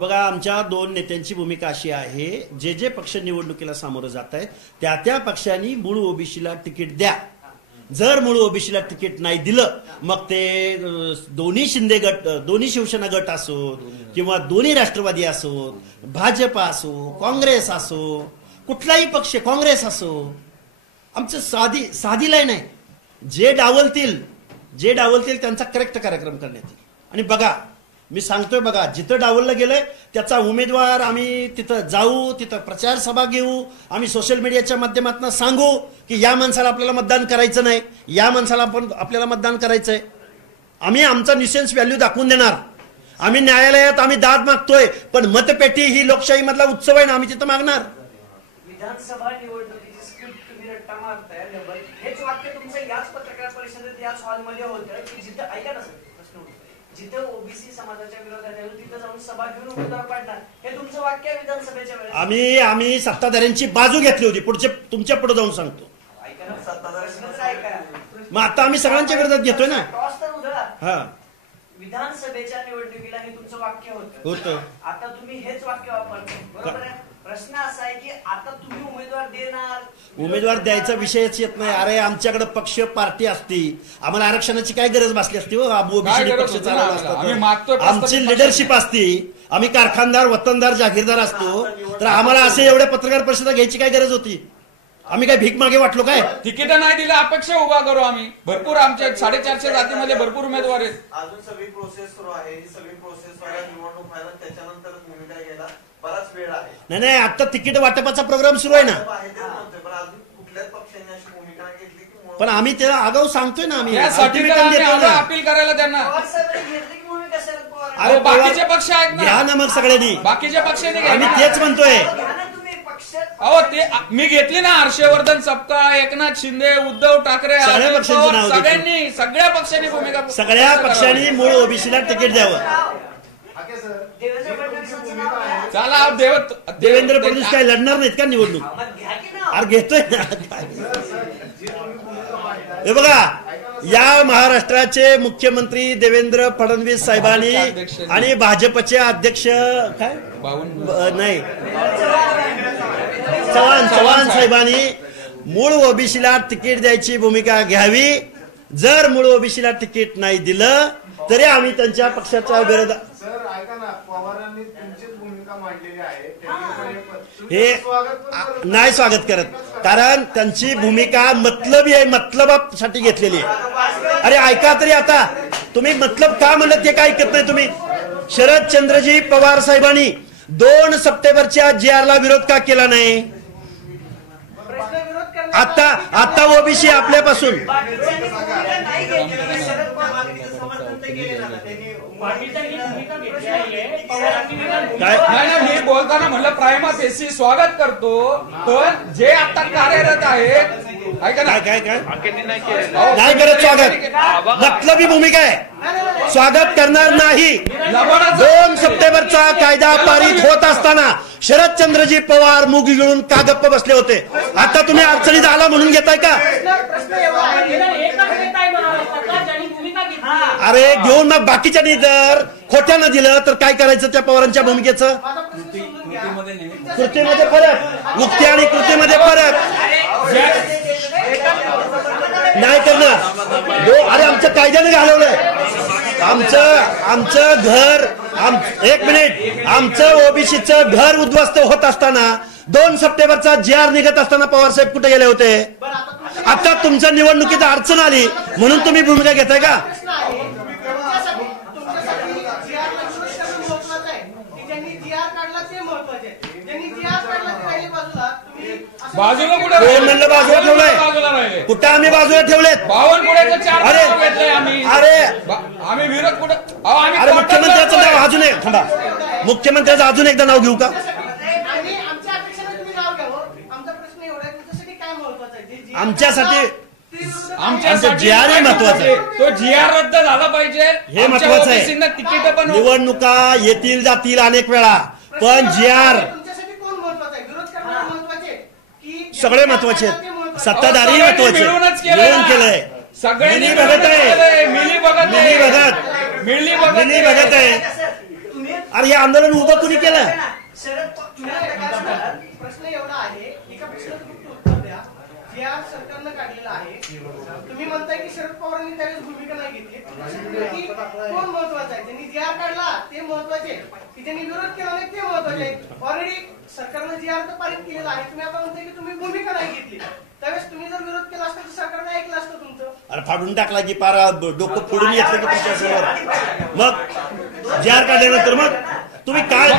बघा, आमच्या दोन नेत्यांची भूमिका अशी आहे, जे जे पक्ष निवडणुकीला सामोरं जात आहेत त्या त्या पक्षांनी मूळ ओबीसीला तिकीट द्या. जर मूळ ओबीसीला तिकीट नाही दिलं, मग ते दोन्ही शिंदे गट, दोन्ही शिवसेना गट असो किंवा दोन्ही राष्ट्रवादी असो, भाजप असो, काँग्रेस असो, कुठलाही पक्ष, काँग्रेस असो, आमचं साधी लाईन आहे. जे डावलतील त्यांचा करेक्ट कार्यक्रम करण्यात येईल. आणि बघा, मी सांगतोय, बघा, जिथं डावललं गेलंय त्याचा उमेदवार आम्ही तिथं जाऊ, तिथं प्रचार सभा घेऊ, आम्ही सोशल मीडियाच्या माध्यमातून सांगू की या माणसाला आपल्याला मतदान करायचं नाही, या माणसाला आपल्याला मतदान करायचंय. आम्ही आमचा न्यूसेन्स व्हॅल्यू दाखवून देणार. आम्ही न्यायालयात आम्ही दाद मागतोय, पण मतपेटी ही लोकशाही मधला उत्सव आहे ना, आम्ही तिथं मागणार. विधानसभा निवडणुकीची स्क्रिप्ट तुम्ही रट्टा मारताय. हेच वाक्य तुमचं याच पत्रकार परिषदेत याच हॉलमध्ये होतं की जिथं, ऐका ना सर, जिथे ओबीसी समाजाच्या विरोधात आहे तिथे जाऊन सभा घेऊन उमेदवार पाडणार, हे तुमचं वाक्य आहे विधानसभेच्या वेळेस. आम्ही सत्ताधाऱ्यांची बाजू घेतली होती. तुमच्या पुढे जाऊन सांगतो. मग आता आम्ही सगळ्यांच्या विरोधात घेतोय ना. टॉस तर उधळा. हा, विधानसभेच्या निवडणुकीला हे तुमचं वाक्य होतं. आता तुम्ही हेच वाक्य वापरता, बरोबर आहे. प्रश्न असा आहे की आता तुम्ही उमेदवार देणार. उमेदवार द्यायचा विषयच येत नाही. अरे, आमच्याकडे पक्ष पार्टी असती, आम्हाला आरक्षणाची काय गरज भासली असती? ओबीसी पक्ष चालवला असता, आमची लिडरशिप असती, आम्ही कारखानदार, वतनदार, जागीरदार असतो, तर आम्हाला असे एवढ्या पत्रकार परिषदा घ्यायची काय गरज होती? आम्ही काय भीक मागे वाटलो काय? तिकीट नाही दिलं, अपेक्षा उभा करू आम्ही. भरपूर आमच्या 450 जातीमध्ये भरपूर उमेदवार आहेत. अजून सगळी प्रोसेस सुरू आहे. ही सगळी प्रोसेस निवडणूक व्हायला त्याच्यानंतर भूमिका घ्यायला बराच वेळ आहे. नाही, आता तिकीट वाटपाचा प्रोग्राम सुरू आहे ना. पण अजून कुठल्याच पक्षाने अशी भूमिका घेतली की, पण आम्ही त्याला आगाऊ सांगतोय ना. आम्ही अपील करायला त्यांना. अरे, बाकीचे पक्ष आहेत ना, घ्या ना मग सगळ्यांनी. बाकीच्या पक्षांनी आम्ही तेच म्हणतोय. अहो, ते मी घेतली ना. हर्षवर्धन सपकाळ, एकनाथ शिंदे, उद्धव ठाकरे, सगळ्यांनी, सगळ्या पक्षांनी भूमिका, सगळ्या पक्षांनी मूळ ओबीसीला तिकीट द्यावं. चला, देवेंद्र फडणवीस काय लढणार नाहीत का निवडणूक? अरे, घेतोय ना. हे बघा, या महाराष्ट्राचे मुख्यमंत्री देवेंद्र फडणवीस साहेबांनी आणि भाजपचे अध्यक्ष काय नाही चव्हाण साहेबांनी मूळ ओबीसीला तिकीट द्यायची भूमिका घ्यावी. जर मूळ ओबीसीला तिकीट नाही दिलं तरी आम्ही त्यांच्या पक्षाच्या विरोधात. सर ऐका ना, पवारांनी तुमचीच भूमिका मांडलेली आहे. हे नाही स्वागत करत, कारण त्यांची भूमिका मतलबी आहे, मतलबासाठी घेतलेली आहे. अरे ऐका तरी, आता तुम्ही मतलब का म्हणलं ते काय ऐकत नाही तुम्ही. शरदचंद्रजी पवार साहेबांनी 2 सप्टेंबरच्या GR ला विरोध का केला नाही? आता ओबीसी आपल्यापासून नाही, मी बोलताना म्हणलं प्रायमा फेसी स्वागत करतो, पण जे आता कार्यरत आहेत, ऐका ना, काय नाही करत स्वागत. मतलबी भूमिका आहे, स्वागत करणार नाही. 2 सप्टेंबरचा कायदा पारित होत असताना शरदचंद्रजी पवार मुगी गिळून का गप्प बसले होते? आता तुम्ही अडचणीत आला म्हणून घेताय का? अरे, घेऊन मग बाकीच्यांनी जर खोट्यानं दिलं तर काय करायचं? त्या पवारांच्या भूमिकेचं कृतीमध्ये फरक, उक्ती आणि कृतीमध्ये फरक नाही करणार. अरे, आमचं कायद्याने घालवलंय. आमचं घर, एक मिनिट, आमचं ओबीसीचं घर उद्ध्वस्त होत असताना 2 सप्टेंबरचा GR निघत असताना पवार साहेब कुठे गेले होते? आता तुमच्या निवडणुकीत अडचण आली म्हणून तुम्ही भूमिका घेताय का? बाजूला कुठे म्हणलं? बाजूला ठेवलंय. कुठं आम्ही बाजूला ठेवलेत? आम्ही विरोध कुठे? अरे, मुख्यमंत्र्याचं नाव अजून एक थांबा, मुख्यमंत्र्याचं अजून एकदा नाव घेऊ का? आमच्यासाठी GR महत्वाचं आहे. तो GR रद्द झाला पाहिजे, हे महत्वाचं आहे. तिकीट पण निवडणुका येतील जातील अनेक वेळा, पण GR सगळे महत्वाचे आहेत. सत्ताधारी महत्वाचे मिळून केलंय. सगळ्यांनी बघत आहे, मिली बघत आहे. मिली बघत आहे. अरे हे आंदोलन उभं कुणी केलं? शरद पवार प्रश्न एवढा आहे, एका प्रश्नाचं फक्त उत्तर द्या. जे आज सरकारनं काढलेलं आहे, तुम्ही म्हणताय की शरद पवारांनी त्यावेळेस भूमिका नाही घेतली. की कोण महत्वाचं आहे? त्यांनी जी आर काढला ते महत्वाचे, की त्यांनी विरोध केला नाही ते महत्वाचे आहे. ऑलरेडी सरकारनं जी आर तर पारित केलेला आहे. तुम्ही आता म्हणताय की तुम्ही भूमिका नाही घेतली. त्यावेळेस तुम्ही जर विरोध केला असता तर सरकारने ऐकलं असतं तुमचं. अरे फाडून टाकला की पारा डोकं फोडून घेतलं की तुमच्यासमोर. मग जार काढल्यानंतर मग तुम्ही काय